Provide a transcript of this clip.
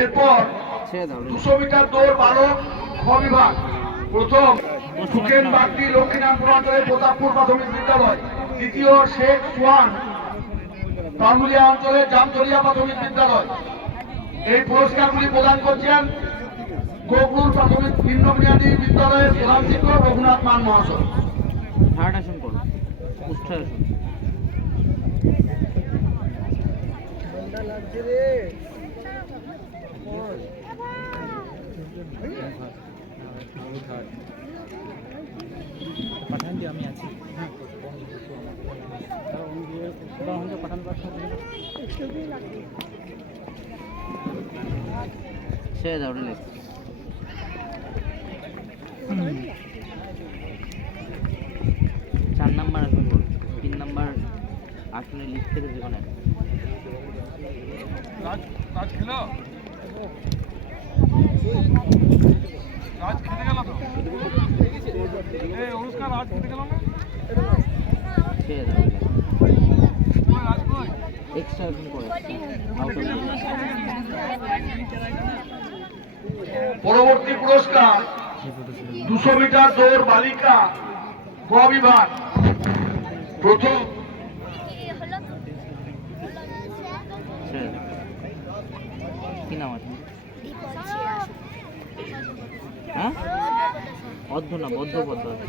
এরপর 200 মিটার দৌড় বালক খ বিভাগ প্রথম সুকেন বাগদি লক্ষ্মীনাথপুর অঞ্চলের প্রতাপপুর প্রাথমিক বিদ্যালয়, দ্বিতীয় শেখ সোয়ান পামুলিয়া অঞ্চলের জামতলিয়া প্রাথমিক বিদ্যালয়। এই পুরস্কারগুলি প্রদান করছেন গোকুল প্রাথমিক নিম্ন বুনিয়াদী বিদ্যালয়ের প্রধান শিক্ষক রঘুনাথ মান মহাশয়। পাঠান দিয়ে আমি আছি পাঠান সে দৌড়লে 4 নাম্বার আসবে, 3 নাম্বার আসলে লিস্ট থেকে যেখানে রাজ খেলো, রাজ খেতে গেল তো এই অনুষ্কার রাজ খেতে গেল না সে দৌড়লে রাজ কই এক্সট্রা করে আউট অফ পরবর্তী পুরস্কার 200 মিটার দৌড় বালিকা ক বিভাগ প্রথম কি নাম আছে? হ্যাঁ অর্ধ না বদ্ধ পদ্ধতি